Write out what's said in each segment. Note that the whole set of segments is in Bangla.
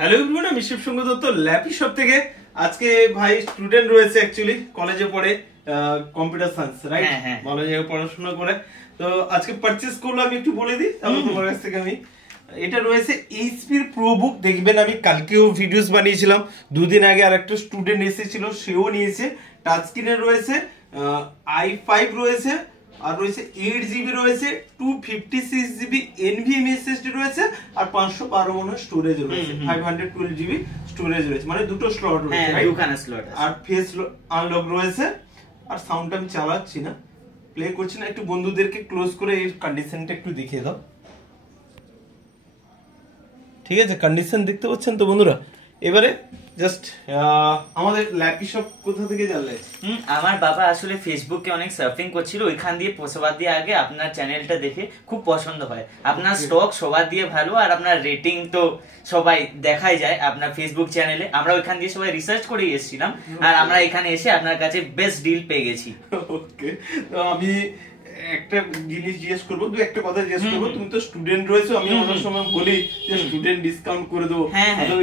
হ্যালো এভরিওয়ান, আমি শিবশঙ্কর দত্ত ল্যাপি শপ থেকে। আজকে ভাই স্টুডেন্ট রয়েছে, অ্যাকচুয়ালি কলেজে পড়ে কম্পিউটার সায়েন্স, রাইট? ভালো জায়গায় পড়াশোনা করে। তো আজকে পারচেজ করলো, আমি একটু বলে দিই তারপর তোমার কাছ থেকে। আমি এটা রয়েছে এইচপির প্রোবুক, দেখবেন আমি কালকেও ভিডিওস বানিয়েছিলাম, দুদিন আগে আর একটা স্টুডেন্ট এসেছিল, সেও নিয়েছে। টাচ স্ক্রিনে রয়েছে, i5 রয়েছে, আর রয়েছে 8GB রয়েছে, 256GB NVMe SSD রয়েছে, আর 512 মনে স্টোরেজ রয়েছে, 512GB স্টোরেজ রয়েছে, মানে দুটো স্লট রয়েছে, হ্যাঁ দুখানা স্লট আছে, আর ফেস আনলক রয়েছে। আর সাউন্ডটা আমি চালাচ্ছি না, প্লে করছি না, একটু বন্ধুদেরকে ক্লোজ করে এর কন্ডিশনটা একটু দেখিয়ে দাও। ঠিক আছে, কন্ডিশন দেখতে পাচ্ছেন তো বন্ধুরা? এবারে জাস্ট আমাদের ল্যাপি শপ কোথা থেকে জানলে? আমার বাবা আসলে ফেসবুকে অনেক সার্ফিং করছিল, ওইখান দিয়ে সবার দিয়ে আগে আপনার চ্যানেলটা দেখে খুব পছন্দ হয়। আপনার স্টক সবার দিয়ে ভালো, আর আপনার রেটিং তো সবাই দেখাই যায় আপনার ফেসবুক চ্যানেলে। আমরা ওইখান দিয়ে সবাই রিসার্চ করে এসেছিলাম, আর আমরা এখানে এসে আপনার কাছে বেস্ট ডিল পেয়ে গেছি। ওকে, তো আমি একটা জিনিস জিজ্ঞেস করবো, দু একটা কথা জিজ্ঞেস করবো। তুমি তো স্টুডেন্ট রয়েছো, আমি অনেক সময় বলি যে স্টুডেন্ট ডিসকাউন্ট করে দেবো,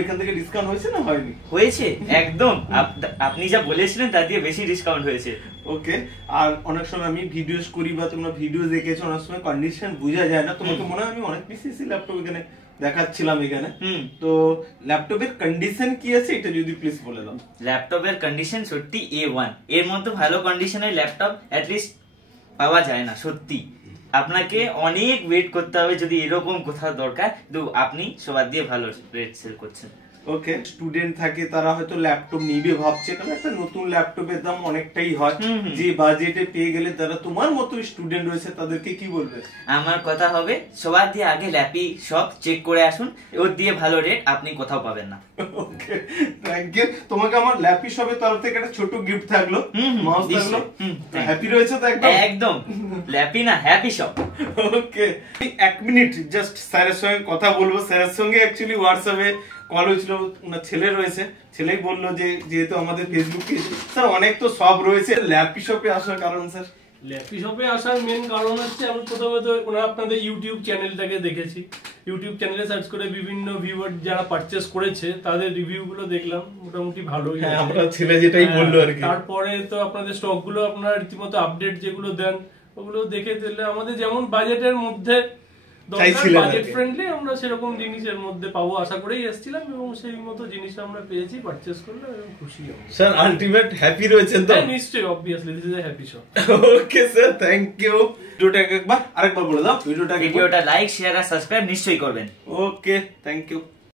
এখান থেকে ডিসকাউন্ট হয়েছে না হয়নি? হয়েছে একদম, আপনি যা বলেছিলেন তার দিয়ে বেশি ডিসকাউন্ট হয়েছে। ওকে, আর অনেক সময় আমি ভিডিওস করি বা তোমরা ভিডিও দেখেছো, অনেক সময় কন্ডিশন বোঝা যায় না। তোমাকে মনে হয় আমি অনেক পিসি ল্যাপটপ এখানে দেখাচ্ছিলাম এখানে, তো ল্যাপটপের কন্ডিশন কি আছে এটা যদি প্লিজ বলে দাও। ল্যাপটপের কন্ডিশন সত্যি A1, এর মধ্যে ভালো কন্ডিশনের ল্যাপটপ অ্যাটলিস্ট পাওয়া যায় না। সত্যি আপনাকে অনেক ওয়েট করতে হবে যদি এরকম কোথাও দরকার, তো আপনি সবার দিয়ে ভালো রেট সেল করছেন। ওকে, স্টুডেন্ট থাকে তারা হয়তো ল্যাপটপ নিবে ভাবছে, কারণ একটা নতুন ল্যাপটপের দাম অনেকটাই হয়, যে বাজেটে পেয়ে গেলে তারা তোমার মতো স্টুডেন্ট রয়েছে তাদেরকে কি বলবে? আমার কথা হবে সবার দিয়ে আগে ল্যাপি শপ চেক করে আসুন, ওর দিয়ে ভালো রেট আপনি কোথাও পাবেন না। ওকে, থ্যাংক ইউ। তোমাকে আমার ল্যাপি শপের তরফ থেকে একটা ছোট গিফট থাকলো, মাউস থাকলো। হ্যাপি রয়েছে তো? একদম একদম ল্যাপি না হ্যাপি শপ। ওকে, 1 মিনিট জাস্ট স্যারের সঙ্গে কথা বলবো। স্যারের সঙ্গে অ্যাকচুয়ালি হোয়াটসঅ্যাপে কল হয়েছিল, ওনার ছেলে রয়েছে, ছেলেই বললো যে যেহেতু আমাদের ফেসবুক পেজ স্যার অনেক তো সব রয়েছে, ল্যাপি শপে আসার কারণ স্যার? ল্যাপি শপে আসার মেন কারণ হচ্ছে আমি প্রথমে তো আপনাদের ইউটিউব চ্যানেলটাকে দেখেছি, ইউটিউব চ্যানেলে সার্চ করে বিভিন্ন ভিউয়ার যারা পারচেজ করেছে তাদের রিভিউ গুলো দেখলাম, মোটামুটি ভালোই। হ্যাঁ, আমরা ছেলে যেটাই বললো আর কি। তারপরে তো আপনাদের স্টক গুলো আপনারা রীতিমতো আপডেট যেগুলো দেন ওগুলো দেখে দিলে আমাদের যেমন বাজেটের মধ্যে বাজেট ফ্রেন্ডলি আমরা সেরকম জিনিসের মধ্যে পাবো আশা করেই এসেছিলাম, এবং সেই মতো জিনিস আমরা পেয়েছি, পারচেজ করলাম এবং খুশি হলাম। স্যার আলটিমেট হ্যাপি রয়েছেন তো? নিশ্চয়ই, obviously this is a happy shop. Okay sir, thank you. ভিডিওটাকে আরেকবার বলে দাও, ভিডিওটা লাইক শেয়ার আর সাবস্ক্রাইব নিশ্চয়ই করবেন। ওকে, থ্যাংক ইউ।